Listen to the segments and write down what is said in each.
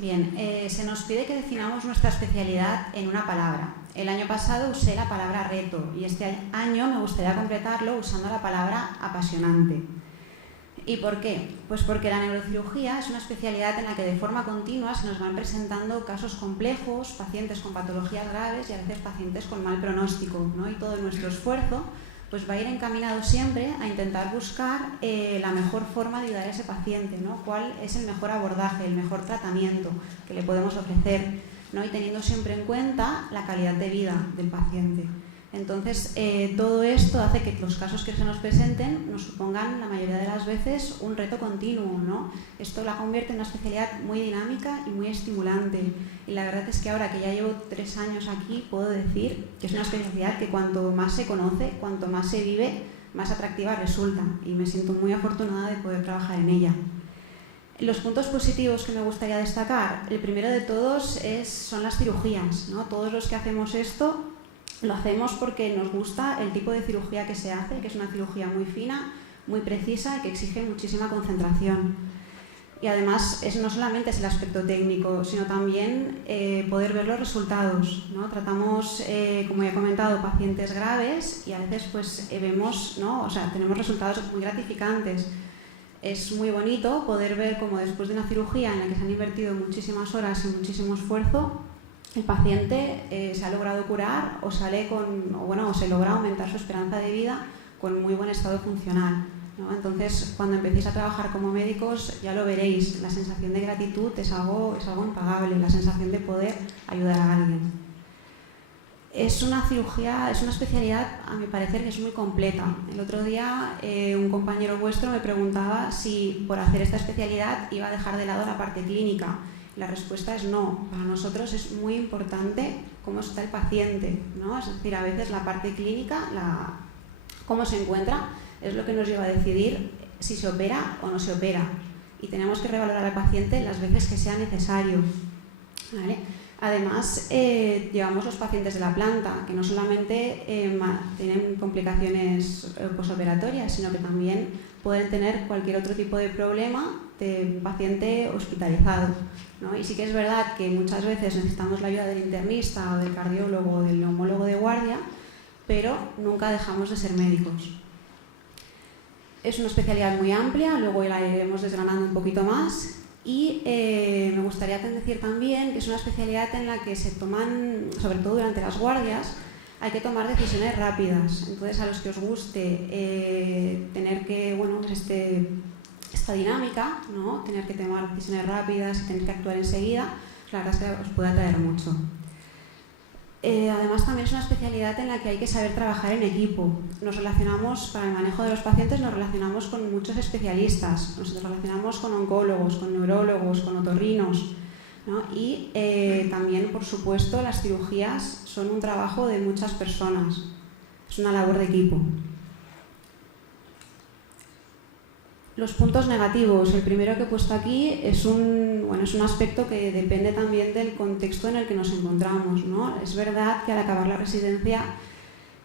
Bien, se nos pide que definamos nuestra especialidad en una palabra. El año pasado usé la palabra reto y este año me gustaría completarlo usando la palabra apasionante. ¿Y por qué? Pues porque la neurocirugía es una especialidad en la que de forma continua se nos van presentando casos complejos, pacientes con patologías graves y a veces pacientes con mal pronóstico, ¿no? Y todo nuestro esfuerzo pues va a ir encaminado siempre a intentar buscar la mejor forma de ayudar a ese paciente, ¿no? Cuál es el mejor abordaje, el mejor tratamiento que le podemos ofrecer, ¿no? Y teniendo siempre en cuenta la calidad de vida del paciente. Entonces, todo esto hace que los casos que se nos presenten nos supongan la mayoría de las veces un reto continuo, ¿no? Esto la convierte en una especialidad muy dinámica y muy estimulante. Y la verdad es que ahora que ya llevo 3 años aquí, puedo decir que es una especialidad que cuanto más se conoce, cuanto más se vive, más atractiva resulta. Y me siento muy afortunada de poder trabajar en ella. Los puntos positivos que me gustaría destacar, el primero de todos son las cirugías, ¿no? Todos los que hacemos esto lo hacemos porque nos gusta el tipo de cirugía que se hace, que es una cirugía muy fina, muy precisa y que exige muchísima concentración. Y además no solamente es el aspecto técnico, sino también poder ver los resultados, ¿no? Tratamos, como ya he comentado, pacientes graves y a veces pues, vemos, ¿no? O sea, tenemos resultados muy gratificantes. Es muy bonito poder ver cómo después de una cirugía en la que se han invertido muchísimas horas y muchísimo esfuerzo, el paciente se ha logrado curar o se logra aumentar su esperanza de vida con muy buen estado funcional, ¿no? Entonces, cuando empecéis a trabajar como médicos, ya lo veréis, la sensación de gratitud es algo impagable, la sensación de poder ayudar a alguien. Es una cirugía, es una especialidad, a mi parecer, que es muy completa. El otro día un compañero vuestro me preguntaba si por hacer esta especialidad iba a dejar de lado la parte clínica. La respuesta es no. Para nosotros es muy importante cómo está el paciente, ¿no? Es decir, a veces la parte clínica, cómo se encuentra, es lo que nos lleva a decidir si se opera o no se opera. Y tenemos que revalorar al paciente las veces que sea necesario, ¿vale? Además, llevamos los pacientes de la planta, que no solamente tienen complicaciones posoperatorias, sino que también pueden tener cualquier otro tipo de problema de un paciente hospitalizado, ¿no? Y sí que es verdad que muchas veces necesitamos la ayuda del internista o del cardiólogo o del neumólogo de guardia, pero nunca dejamos de ser médicos. Es una especialidad muy amplia, luego la iremos desgranando un poquito más. Y me gustaría decir también que es una especialidad en la que se toman, sobre todo durante las guardias, hay que tomar decisiones rápidas. Entonces, a los que os guste tener que, esta dinámica, ¿no? Tener que tomar decisiones rápidas y tener que actuar enseguida, la verdad es que os puede atraer mucho. Además, también es una especialidad en la que hay que saber trabajar en equipo. Para el manejo de los pacientes nos relacionamos con muchos especialistas, nos relacionamos con oncólogos, con neurólogos, con otorrinos, ¿no? Y también, por supuesto, las cirugías son un trabajo de muchas personas, es una labor de equipo. Los puntos negativos, el primero que he puesto aquí es un aspecto que depende también del contexto en el que nos encontramos, ¿no? Es verdad que al acabar la residencia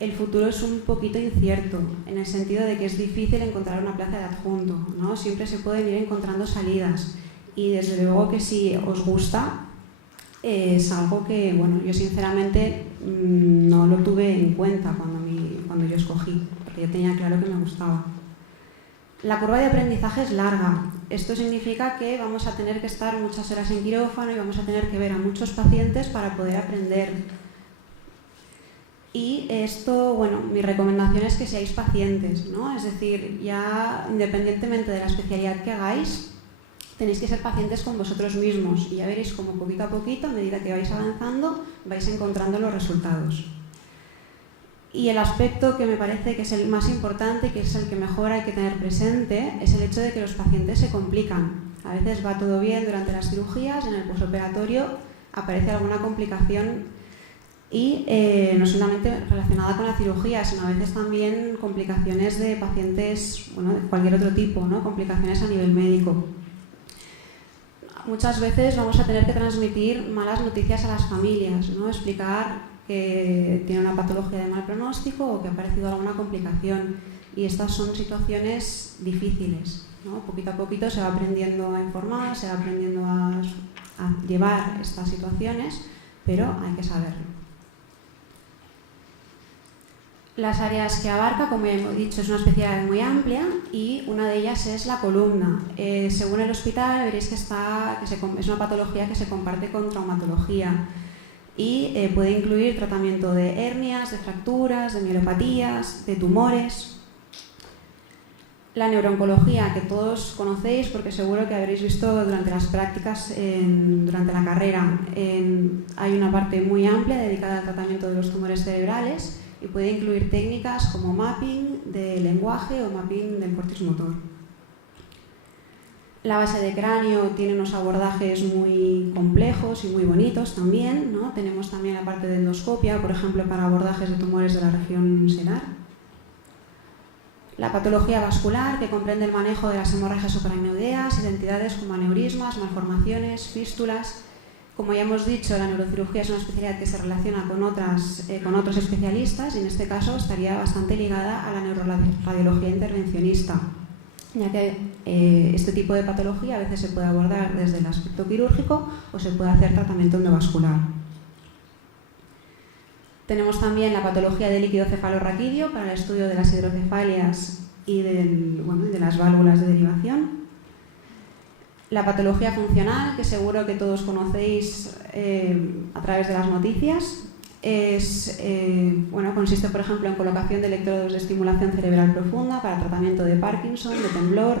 el futuro es un poquito incierto, en el sentido de que es difícil encontrar una plaza de adjunto, ¿no? Siempre se pueden ir encontrando salidas y desde luego que si os gusta es algo que, yo sinceramente no lo tuve en cuenta cuando yo escogí, porque yo tenía claro que me gustaba. La curva de aprendizaje es larga. Esto significa que vamos a tener que estar muchas horas en quirófano y vamos a tener que ver a muchos pacientes para poder aprender. Y esto, mi recomendación es que seáis pacientes, ¿no? Es decir, ya independientemente de la especialidad que hagáis, tenéis que ser pacientes con vosotros mismos y ya veréis cómo poquito a poquito, a medida que vais avanzando, vais encontrando los resultados. Y el aspecto que me parece que es el más importante, que es el que mejor hay que tener presente, es el hecho de que los pacientes se complican. A veces va todo bien durante las cirugías, en el posoperatorio aparece alguna complicación y no solamente relacionada con la cirugía, sino a veces también complicaciones de pacientes, de cualquier otro tipo, ¿no? Complicaciones a nivel médico. Muchas veces vamos a tener que transmitir malas noticias a las familias, ¿no? Explicar que tiene una patología de mal pronóstico o que ha aparecido alguna complicación. Y estas son situaciones difíciles, ¿no? Poquito a poquito se va aprendiendo a informar, se va aprendiendo a llevar estas situaciones, pero hay que saberlo. Las áreas que abarca, como ya hemos dicho, es una especialidad muy amplia y una de ellas es la columna. Según el hospital veréis que es una patología que se comparte con traumatología y puede incluir tratamiento de hernias, de fracturas, de mielopatías, de tumores. La neurooncología, que todos conocéis porque seguro que habréis visto durante las prácticas, durante la carrera, hay una parte muy amplia dedicada al tratamiento de los tumores cerebrales y puede incluir técnicas como mapping de lenguaje o mapping del córtex motor. La base de cráneo tiene unos abordajes muy complejos y muy bonitos también, ¿no? Tenemos también la parte de endoscopia, por ejemplo, para abordajes de tumores de la región senar. La patología vascular, que comprende el manejo de las hemorragias supraracnoideas, identidades como aneurismas, malformaciones, fístulas. Como ya hemos dicho, la neurocirugía es una especialidad que se relaciona con otros especialistas y en este caso estaría bastante ligada a la neuroradiología intervencionista, ya que este tipo de patología a veces se puede abordar desde el aspecto quirúrgico o se puede hacer tratamiento endovascular. Tenemos también la patología del líquido cefalorraquídeo para el estudio de las hidrocefalias y de las válvulas de derivación. La patología funcional, que seguro que todos conocéis a través de las noticias, consiste, por ejemplo, en colocación de electrodos de estimulación cerebral profunda para tratamiento de Parkinson, de temblor,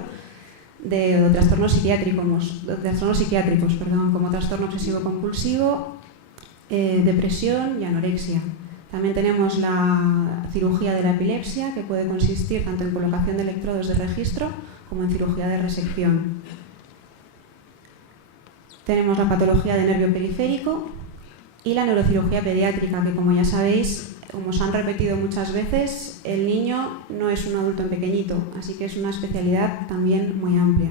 de trastornos psiquiátricos, como trastorno obsesivo-compulsivo, depresión y anorexia. También tenemos la cirugía de la epilepsia, que puede consistir tanto en colocación de electrodos de registro como en cirugía de resección. Tenemos la patología de nervio periférico y la neurocirugía pediátrica, que como ya sabéis, como os han repetido muchas veces, el niño no es un adulto en pequeñito, así que es una especialidad también muy amplia.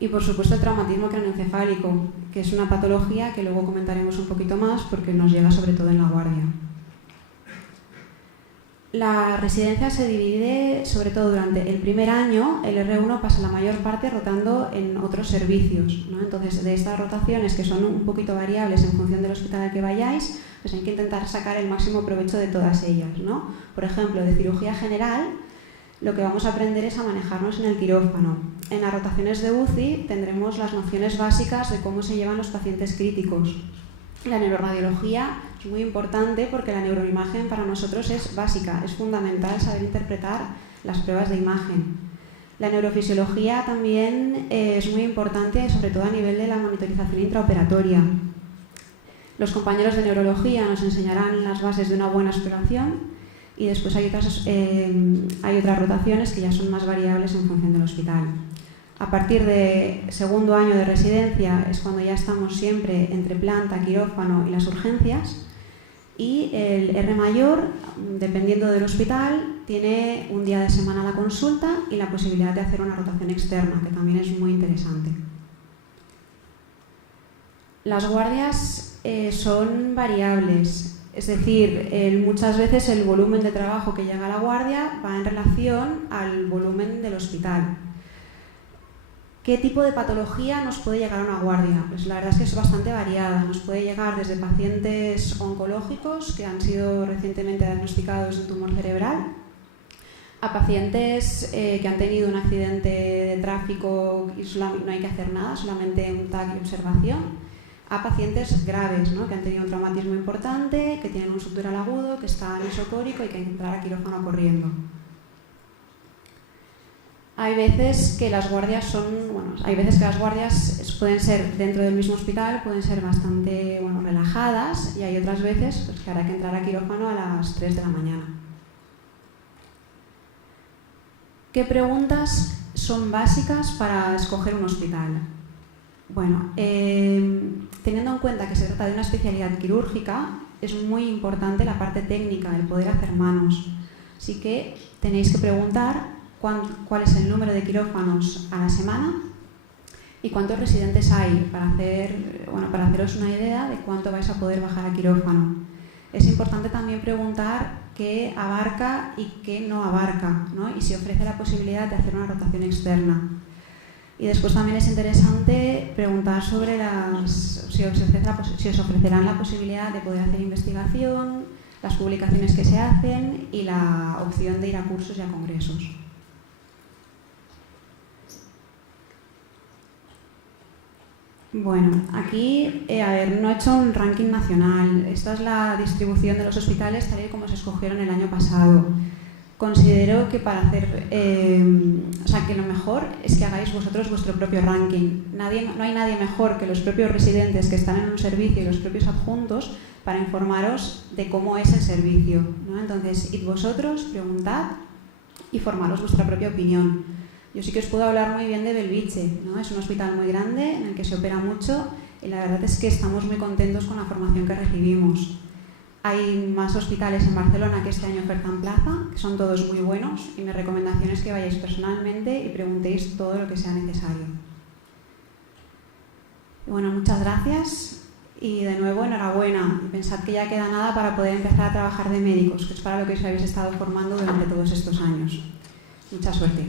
Y por supuesto el traumatismo craneoencefálico, que es una patología que luego comentaremos un poquito más porque nos llega sobre todo en la guardia. La residencia se divide sobre todo durante el primer año. El R1 pasa la mayor parte rotando en otros servicios, ¿no? Entonces, de estas rotaciones, que son un poquito variables en función del hospital al que vayáis, pues hay que intentar sacar el máximo provecho de todas ellas, ¿no? Por ejemplo, de cirugía general, lo que vamos a aprender es a manejarnos en el quirófano. En las rotaciones de UCI tendremos las nociones básicas de cómo se llevan los pacientes críticos. La neuroradiología es muy importante porque la neuroimagen para nosotros es básica, es fundamental saber interpretar las pruebas de imagen. La neurofisiología también es muy importante, sobre todo a nivel de la monitorización intraoperatoria. Los compañeros de neurología nos enseñarán las bases de una buena exploración y después hay otras rotaciones que ya son más variables en función del hospital. A partir de segundo año de residencia es cuando ya estamos siempre entre planta, quirófano y las urgencias. Y el R mayor, dependiendo del hospital, tiene un día de semana la consulta y la posibilidad de hacer una rotación externa, que también es muy interesante. Las guardias son variables, es decir, muchas veces el volumen de trabajo que llega a la guardia va en relación al volumen del hospital. ¿Qué tipo de patología nos puede llegar a una guardia? Pues la verdad es que es bastante variada. Nos puede llegar desde pacientes oncológicos que han sido recientemente diagnosticados de un tumor cerebral, a pacientes que han tenido un accidente de tráfico y no hay que hacer nada, solamente un TAC y observación, a pacientes graves, ¿no? Que han tenido un traumatismo importante, que tienen un subdural agudo, que están isocórico y que hay que entrar a quirófano corriendo. Hay veces que las guardias pueden ser dentro del mismo hospital, pueden ser bastante relajadas, y hay otras veces pues, que habrá que entrar a quirófano a las 3 de la mañana. ¿Qué preguntas son básicas para escoger un hospital? Bueno, teniendo en cuenta que se trata de una especialidad quirúrgica, es muy importante la parte técnica, el poder hacer manos. Así que tenéis que preguntar cuál es el número de quirófanos a la semana y cuántos residentes hay para haceros una idea de cuánto vais a poder bajar a quirófano. Es importante también preguntar qué abarca y qué no abarca, ¿no? Y si ofrece la posibilidad de hacer una rotación externa. Y después también es interesante preguntar sobre si os ofrecerán la posibilidad de poder hacer investigación, las publicaciones que se hacen y la opción de ir a cursos y a congresos. Bueno, aquí, no he hecho un ranking nacional. Esta es la distribución de los hospitales tal y como se escogieron el año pasado. Considero que para hacer, que lo mejor es que hagáis vosotros vuestro propio ranking. No hay nadie mejor que los propios residentes que están en un servicio y los propios adjuntos para informaros de cómo es el servicio, ¿no? Entonces, id vosotros, preguntad y formaros vuestra propia opinión. Yo sí que os puedo hablar muy bien de Belviche, ¿no? Es un hospital muy grande en el que se opera mucho y la verdad es que estamos muy contentos con la formación que recibimos. Hay más hospitales en Barcelona que este año ofertan plaza, que son todos muy buenos, y mi recomendación es que vayáis personalmente y preguntéis todo lo que sea necesario. Y bueno, muchas gracias y de nuevo enhorabuena. Y pensad que ya queda nada para poder empezar a trabajar de médicos, que es para lo que os habéis estado formando durante todos estos años. Mucha suerte.